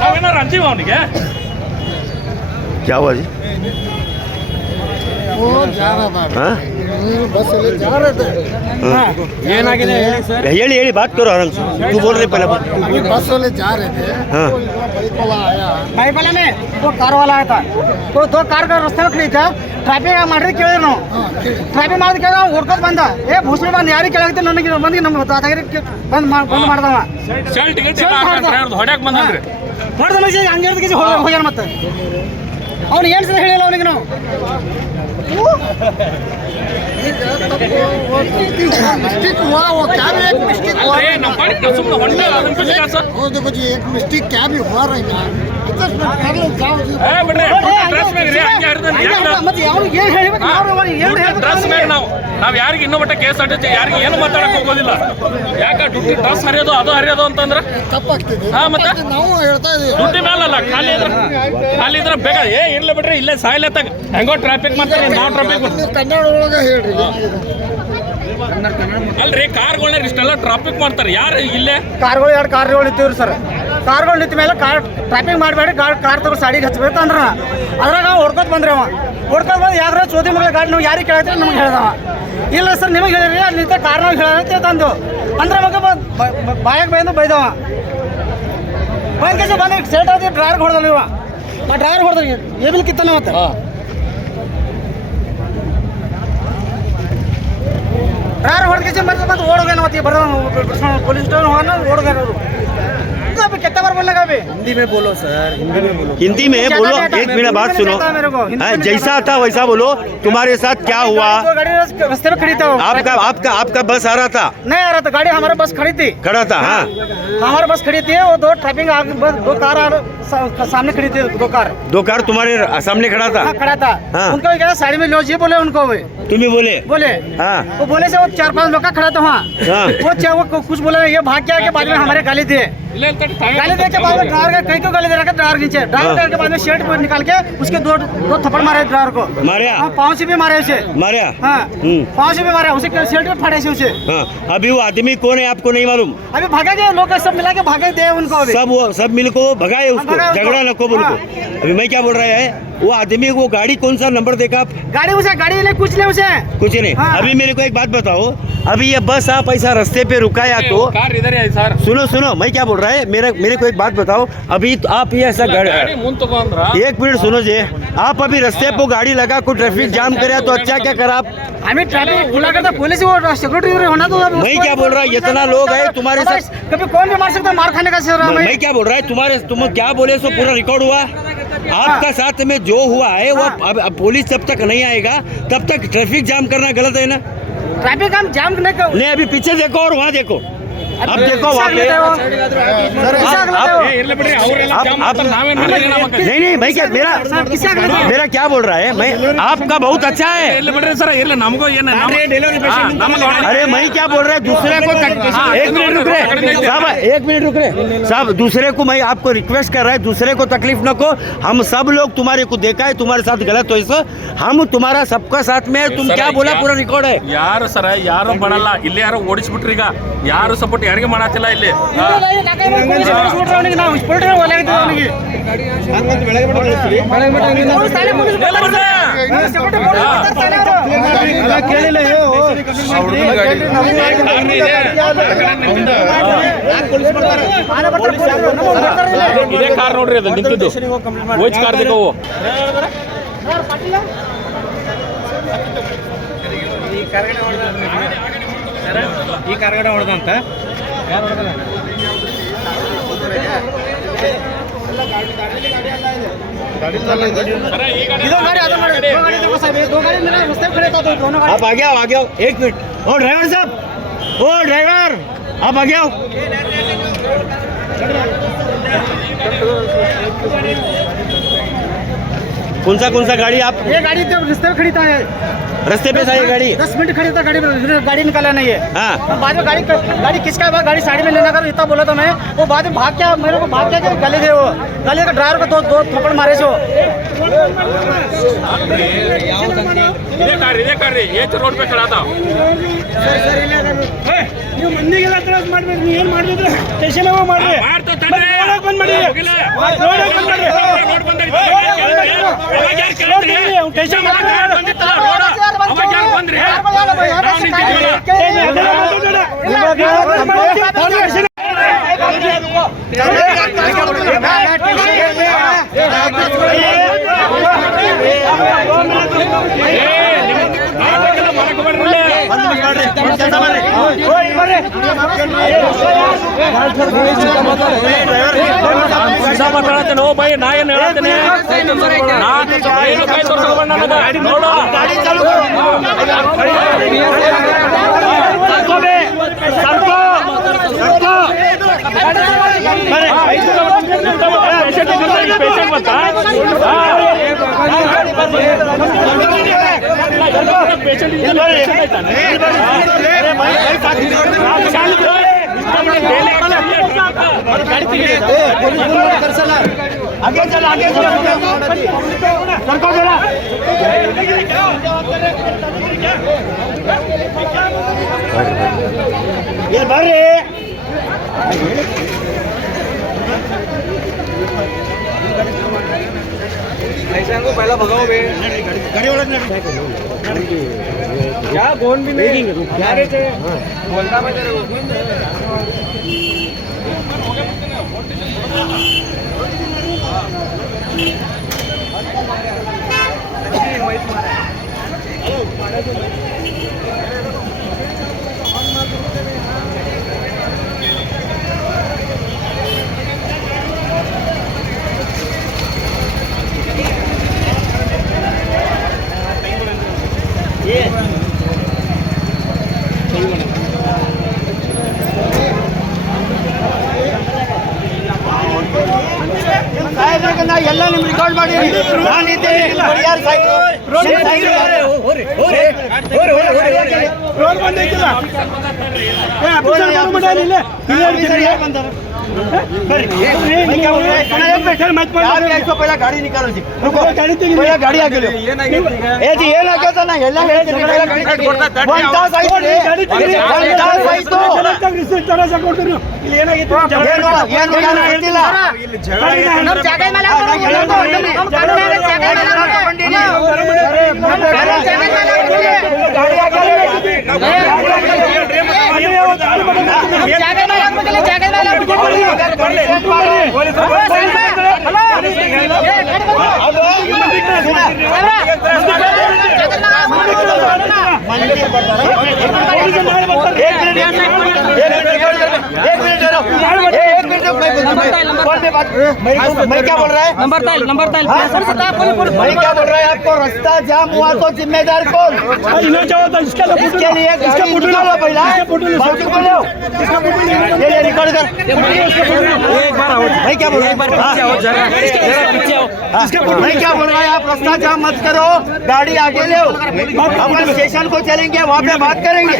ನಾವೇನಾರು ಅಂತೀವಿ ಅವನಿಗೆ. क्या हुआ जी? वो जा रहा था हाँ? बस ले जा रहे थे ಏನಾಗಿದೆ ಹೇಳಿ ಸರ್. हेली बात करो आराम से, तू बोल रहे पहले बात। बस वाले जा रहे थे हाँ। बाइक वाला आया बाइक वाला ने वो कार वाला आया था तो दो कार का रास्ते में खड़ी था ಟ್ರಾಫಿಕ್ ಮಾಡ್ರಿ ಕೇಳಿದ್ರು ನಾವು ಟ್ರಾಫಿಕ್ ಮಾಡಿದ ಕೇಳ ಹೊಡ್ಕೋತ ಬಂದ ಭೂಸ್ರಿ ಬಂದು ಯಾರಿಗೆ ಕೇಳಾಗುತ್ತೆ ನನಗೆ ಬಂದು ನಮ್ಮ ಬಂದ್ ಮಾಡ್ದವ ಶರ್ಟ್ ಟಿಕೆಟ್ ಹೊಡ್ಯಾಕ್ ಬಂದ್ರಿ ಹೊಡೆದ ಮನುಷ್ಯ ಹಂಗೆ ಹೋಗ್ಯಾರ ಮತ್ತೆ ಅವ್ನು ಏನು ಸಲ ಹೇಳಿಲ್ಲ ಅವನಿಗೆ ನಾವು मिस्टेक हुआ वो क्या भी एक मिस्टेक हुआ ನಮ್ಮ ಪಾಡಿ ಸುಮ್ಮನೆ ಹೊಂಟೆ ಅದನ್ನ ಬಿಟ್ಟು ಕೆಲಸ. वो देखो जी एक मिस्टेक क्या भी हुआ रहेगा कर लो जाओ जी ಬಿಡ್ರಿ ಡ್ರೆಸ್ ಮೇಲೆ ರೀ ಹಂಗೆ ಹಿಡಿದ ಮತ್ತೆ ಯಾವ ಏನು ಹೇಳ್ಬೇಕು ಡ್ರೆಸ್ ಮೇಲೆ ನಾವು ಯಾರಿಗೆ ಇನ್ನೂ ಮಟ್ಟ ಕೇಸ್ ಅಡ್ಡ ಯಾರಿಗೆ ಏನು ಮಾತಾಡಕ್ ಹೋಗೋದಿಲ್ಲ. ಯಾಕೆ ದುಡ್ಡು ಡ್ರೆಸ್ ಹರಿಯೋದು ಅದು ಹರಿಯೋದು ಅಂತಂದ್ರೆ ತಪ್ಪಾಗ್ತಿದೆ. ಹಾ ಮತ್ತೆ ನಾವು ಹೇಳ್ತಾ ಇದೀವಿ ದುಡ್ಡಿ ಮೇಲಲ್ಲ ಖಾಲಿ ಇದ್ರೆ ಬೇಗ ಇರ್ಲಿ ಬಿಡ್ರಿ ಇಲ್ಲೇ ಸಾಯ್ಲತ್ತಾಗ ಹೆಂಗೋ ಟ್ರಾಫಿಕ್ ಮಾಡ್ತಾರೆ ನಾವು ಟ್ರಾಫಿಕ್ ಕನ್ನಡ ಒಳಗೆ ಹೇಳ್ರಿ ಅಲ್ರಿ ಕಾರ್ಗಳನ್ನ ಇಷ್ಟೆಲ್ಲ ಟ್ರಾಫಿಕ್ ಮಾಡ್ತಾರೆ ಯಾರು ಇಲ್ಲೇ ಕಾರ್ಗಳು 2 ಕಾರ್ಗಳು ನಿಂತಿವ್ರಿ ಸರ್. ಕಾರ್ಗಳು ನಿಂತ ಮೇಲೆ ಟ್ರಾಫಿಕ್ ಮಾಡಬೇಡಿ ಕಾರ್ ತಗೊಂಡು ಸಾಡಿಗೆ ಹಚ್ಬೇಕು ಅಂದ್ರೆ ಅದ್ರಾಗ ನಾವು ಹೊಡ್ಕೋತ ಬಂದ್ರಿ ಅವ ಹೊಡ್ಕೋತ ಬಂದು ಯಾವ್ದಾರ ಚೋದಿ ಮಗಳ ಗಾಡಿ ನಾವು ಯಾರಿಗೆ ಕೇಳ್ತೀವಿ ನಮ್ಗೆ ಹೇಳ್ದವ ಇಲ್ಲ ಸರ್ ನಿಮಗೆ ಹೇಳಿರಿ ಅಲ್ಲಿ ನಿಂತ ಕಾರ್ನಾಗ ಹೇಳತ್ತೆ ತಂದು ಅಂದ್ರೆ ಮಗ ಬಾಯಾಗ ಬೈದವ ಬಂದ ಬಂದು ಸೇಟ್ ಆಗಿ ಡ್ರೈವರ್ಗೆ ಹೊಡೆದಲ್ಲ ಇವ ಆ ಡ್ರೈವರ್ ಹೊಡೆದ ಏಬಿಲ್ ಕಿತ್ತನ ಮತ್ತೆ ಡ್ರೈವರ್ ಹೊಡೆದ ಮತ್ತೆ ಓಡೋಗೇನ ಮತ್ತೆ ಬರೋ ಪೊಲೀಸ್ ಸ್ಟೇಷನ್ ಹೋಗೋಣ ಓಡೋಗ್ಯಾರ ಅವರು कितना बार बोलने का भी हिंदी में बोलो सर, हिंदी में बोलो। एक मिनट बात सुनो, जैसा था वैसा बोलो। तुम्हारे साथ क्या हुआ? गाड़ी रास्ते में खड़ी था आपका बस आ रहा था? नहीं आ रहा था, गाड़ी हमारा बस खड़ी थी। खड़ा था? हाँ, हमारा बस खड़ी थी। वो दो ट्रैफिक दो कार सामने खड़ी थी। दो कार तुम्हारे सामने खड़ा था? खड़ा था। उनको क्या साइड में लो जी बोले उनको तुम ही बोले? हाँ, वो बोले से वो 4-5 लोग का खड़ा था वहाँ। वो कुछ बोले ये भाग गया के बाद में हमारे गाली दिए गाली दे के बाद में ड्राइवर का कई को गाली दे रखा ड्राइवर नीचे ड्राइवर के बाद में शर्ट पर निकाल के उसके दो थप्पड़ मारे ड्राइवर को। मारा? पाँव से भी मारे उसे। मारा? हाँ, पाँव से भी मारे उसे, शर्ट पे फाड़े से उसे। अभी वो आदमी कौन है आपको नहीं मालूम? अभी भागा गए लोग सब मिला के भागे दे उनको अभी सब मिल को भगाए उसको, झगड़ा नको बोल को। अभी मैं क्या बोल रहा है, वो आदमी वो गाड़ी कौन सा नंबर देखा आप? गाड़ी ले कुछ नहीं। अभी मेरे को एक बात बताओ, अभी ये बस आप ऐसा रास्ते पे रुकाया तो कार इधर है सर। सुनो मैं क्या बोल रहा है, मेरे को एक बात बताओ। अभी तो आप ये ऐसा गाड़ी मुंह तो बंद रहा। एक मिनट सुनो जी, आप अभी रास्ते पे गाड़ी लगा कोई ट्रैफिक जाम करे तो अच्छा क्या करा आप? हमें ट्रैफिक बुला करता पुलिस वो सिक्योरिटी होना तो मैं क्या बोल रहा है, इतना लोग है तुम्हारे साथ, कभी कौन भी मार सकता मार खाने का सिर। मैं क्या बोल रहा है, तुम क्या बोले सो पूरा रिकॉर्ड हुआ। आपका साथ में जो हुआ है वो अब पुलिस जब तक नहीं आएगा तब तक ट्रैफिक जाम करना गलत है ना? ट्रैफिक हम जाम नहीं अभी पीछे देखो और वहाँ देखो, अब देखो वहाँ पे नहीं भाई, क्या मेरा क्या बोल रहा है, मैं आपका बहुत अच्छा है। अरे मैं क्या बोल रहा है, दूसरे को एक मिनट रुक रहे साहब, दूसरे को मैं आपको रिक्वेस्ट कर रहा है, दूसरे को तकलीफ न को। हम सब लोग तुम्हारे को देखा है, तुम्हारे साथ गलत हो इस हम तुम्हारा सबका साथ में है। तुम क्या बोला पूरा रिकॉर्ड है। ಯಾರು ಸರ ಯಾರು ಮಾಡಲ್ಲ ಇಲ್ಲಿ, ಯಾರು ಓಡಿಸ್ಬಿಟ್ರಿ ಈಗ, ಯಾರು ಸಪೋರ್ಟ್ ಯಾರಿಗೆ ಮಾಡತ್ತಿಲ್ಲ ಇಲ್ಲಿ. ಇದೇ ಕಾರ್ ನೋಡ್ರಿ, ಅದು ನಿಂತಿದ್ದು ವೈಟ್ ಕಾರ್ देखो ಈ ಕಾರ್ಗಡೆ ಹೊಡೆದಂತ ಯಾರು ಹೊಡೆದಲ್ಲ आप आगे आओ, एक मिनट। ओ ड्राइवर साहब, ओ ड्राइवर आप आगे आओ। कौन सा गाड़ी आप? ये गाड़ी तो रास्ते में खड़ी था, रास्ते पे था ये गाड़ी। 10 मिनट खड़ी था, गाड़ी निकाला नहीं है। हाँ, बाद में गाड़ी किसका गाड़ी साइड में लेना कर इतना बोला था मैं, वो बाद में भाग क्या मेरे को भाग क्या गले थे वो गली का ड्राइवर को दो थप्पड़ मारे सो ಇದೇ ಕಾರ್ರಿ ಏತ್ ರೋಡ್ पे खड़ा था ನೀವು ಮಂದಿಗೆಲ್ಲ ತ್ರಾಸ ಮಾಡ್ಬೇಡಿ, ನೀವು ಏನು ಮಾಡಿದ್ರೆ ಸ್ಟೇಷನ್ ಮಾಡ್ರಿ, ಮಾಡ್ತಾ ತಡ್ರಿ. ರೋಡ್ ಬಂದ್ ಮಾಡಿ, ಹೋಗಿಲ್ಲ. ರೋಡ್ ಬಂದ್ ಮಾಡಿ, ರೋಡ್ ಬಂದೈತೆ. ಅವಾಗ ಯಾರ್ ಕೇಳಿದ್ರಿ? ಅವ್ನು ಸ್ಟೇಷನ್ ಯಾರ್ ಬಂದಿತ್ತಲ್ಲ ರೋಡ್? ಅವಾಗ ಯಾರ್ ಬಂದ್ರಿ? ನಾವು ನಿಂತಿದ್ವಲ್ಲ. ನಾಟಕೆಲ್ಲ ಮಾಡಕ್ ಬರ್ರಿ. ಮಾತಾಡತ್ತೇನೆ ಓ ಬೈ ನಾ ಏನು ಹೇಳತ್ತೇನೆ ಏನು ಕೈ ತೋರ್ಸ್ಕೊಂಡ್ ನನಗೆ ನೋಡು ಪೇಷಂಟ್ ಗೊತ್ತಾ ಪೇಷಂಟ್ आगे चल आगे चल सरको जरा ये भरे ऐसा को पहला भगाओ बे गाड़ी वाला क्या कौन भी नहीं क्या रे बोलता मैं तेरे को ಎಲ್ಲ ನಿಮ್ ರೆಕಾರ್ಡ್ ಮಾಡಿ ರೋಡ್ ಬಂದೈತಿಲ್ಲ पहला गाड़ी निकालो जी रुको पहला गाड़ी आगे लो ए जी ये ना कहता ना ಎಲ್ಲ ಹೇಳ್ತೀನಿ ರಿಸೀಟ್ ತರ ಕೊಡ್ತೀನಿ ಇಲ್ಲಿ ಏನಾಗಿತ್ತು ಏನು ಹೇಳ್ತಿಲ್ಲ ನಮ್ಮ ಜಾಗ ಮೇಲೆ ನಮ್ಮ ಕಾನೂನು ಮೇಲೆ ಜಾಗ मैं क्या बोल रहा है नंबर ताल मैं क्या बोल रहा है आपको रास्ता जाम हुआ तो जिम्मेदार कौन इसके लिए गाड़ी निकालो पहला बाकी बोलो ये रिकॉर्ड कर मैं क्या बोल रहा हूँ मैं क्या बोल रहा है आप रास्ता जाम मत करो गाड़ी आगे ले अपन स्टेशन को चलेंगे वहाँ पे बात करेंगे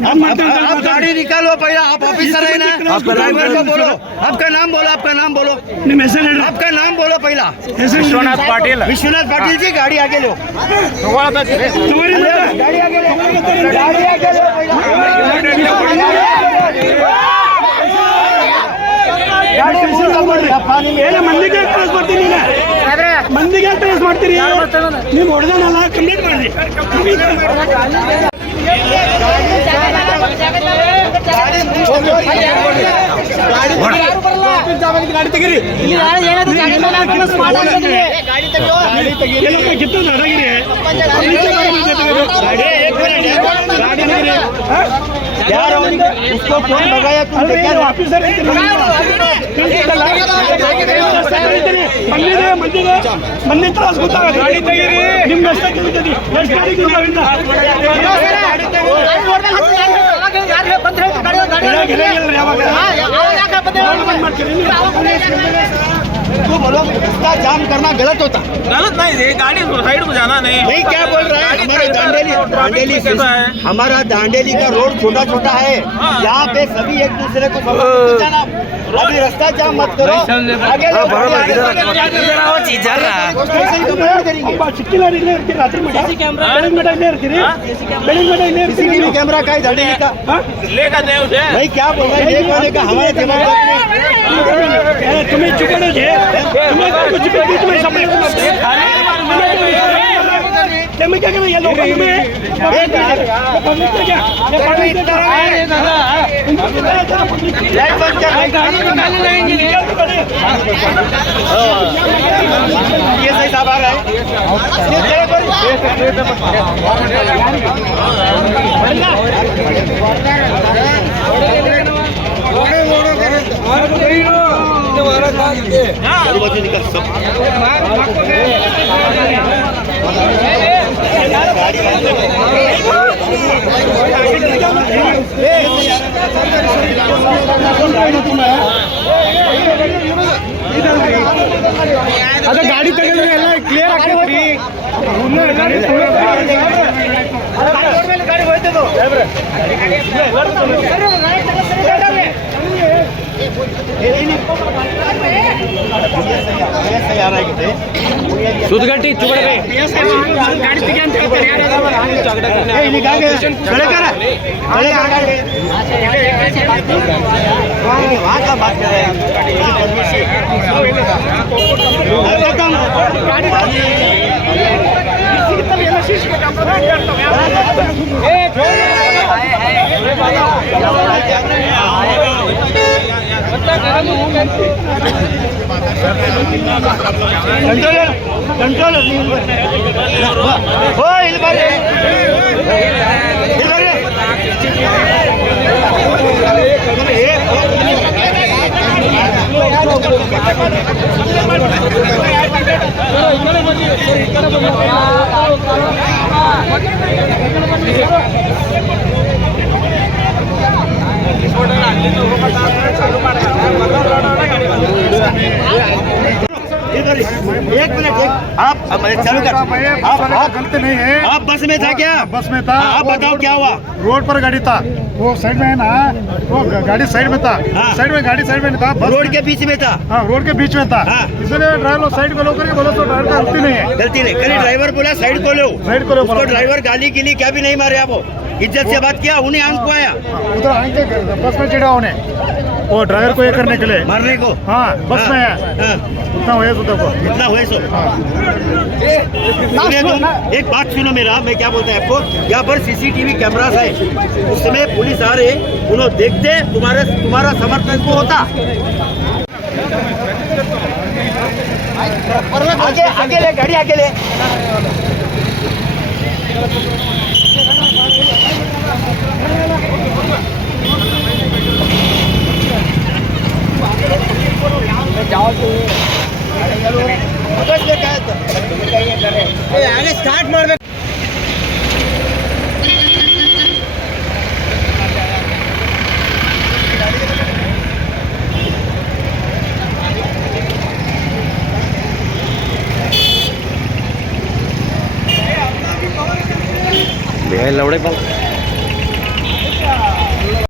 आप गाड़ी निकालो पहला आप ऑफिसर है ना ड्राइवर को बोलो आपका नाम बोलो आपका नाम बोलो आपका नाम बोलो पहला ವಿಶ್ವನಾಥ್ ಪಾಟೀಲ್ विश्वनाथ पाटिल जी गाड़ी आगे लो गाड़ी आगे लो गाड़ी आगे लो ಮಂದಿಗೆ ಟ್ರೇಸ್ ಮಾಡ್ತೀನಿ ಮಂದಿಗೆ ಟ್ರೇಸ್ ಮಾಡ್ತೀರಿ ನೀವು ಹೊಡೆದನಲ್ಲ ಕಂಪ್ಲೀಟ್ ಮಾಡಿ ಗಾಡಿ ತೆಗೀರಿ ಕಿತ್ತದ यार उसको कौन भगाया तुम ಆಫೀಸರ್ ಮಂದಿ ತ್ರಾಸ ಗೊತ್ತಾಗ ಗಾಡಿ ತೆಗೀರಿ ನಿಮ್ಗೆ ಅಷ್ಟೇ ತಿಳಿತದೆ ಎಷ್ಟು ಗಾಡಿ तो बोलो रास्ता जाम करना गलत होता गलत नहीं है गाड़ी साइड में जाना नहीं नहीं क्या बोल रहा है हमारे दांडेली हमारा दांडेली का रोड छोटा छोटा है यहाँ पे सभी एक दूसरे को जाना अभी रास्ता जाम मत करो आगे जाओ ಸಿಕ್ಕಿಲ್ಲ ಇಲ್ಲೇ ಇರ್ತೀರಿ ರಾತ್ರಿ ಮಟ್ಟ ಬೆಳಿಗ್ಗೆ ಮಟ್ಟ ಇಲ್ಲೇ ಇರ್ತೀರಿ ಬೆಳಿಗ್ಗೆ ಮಟ್ಟ ಇಲ್ಲೇ ಇರ್ತೀರಿ सीसीटीवी कैमरा का है धड़े का भाई क्या बोल रहे हैं लेने का हमारे दिमाग में तुम्हें चुकाना है तुम्हें कुछ भी बीच में सप्लाई मैं क्या करें ये लोग में पब्लिक क्या ये पब्लिक लाइट बंद कर ये सही साहब आ रहा है निकल सब ಅದ ಗಾಡಿ ತೆಗೆದ್ರೆ ಎಲ್ಲ ಕ್ಲಿಯರ್ ಆಗ್ತೈತ್ರಿ ಗಾಡಿ ಹೋಯ್ತದು ಸುದ್ಗಟ್ಟಿ ಚುಗಡೆ ಗಾಡಿ ತೆಗಿ ಅಂತ वहाँ का बात कर रहे हैं कंट्रोल हो एक मिनट आप चालू कर आप गलती नहीं है आप बस में था क्या बस में था आप बताओ क्या हुआ रोड पर गाड़ी था वो साइड में है ना वो गाड़ी साइड में था हाँ। साइड में गाड़ी साइड में नहीं था बस रोड के बीच में था हाँ रोड के बीच में था हाँ। इसलिए ड्राइवर साइड को लो करके बोला तो ड्राइवर का गलती नहीं है गलती नहीं कल ड्राइवर बोला साइड को लो साइड को लो उसको ड्राइवर गाली के लिए क्या भी नहीं मारे आप इज्जत से बात किया उन्हें आंख को आया उधर आएंगे बस में चढ़ा उन्हें वो ड्राइवर को ये करने के लिए मारने को हाँ बस में है हाँ, उतना हुआ सुधा को इतना हुए सो सुनिए तुम एक बात सुनो मेरा मैं क्या बोलता है आपको यहाँ पर सीसीटीवी कैमरास है उस समय पुलिस आ रहे उन्होंने देखते तुम्हारा समर्थन को होता आगे आगे ले गाड़ी आगे ले ಸ್ಟಾರ್ಟ್ ಮಾಡ್ಬೇಕು लौड़े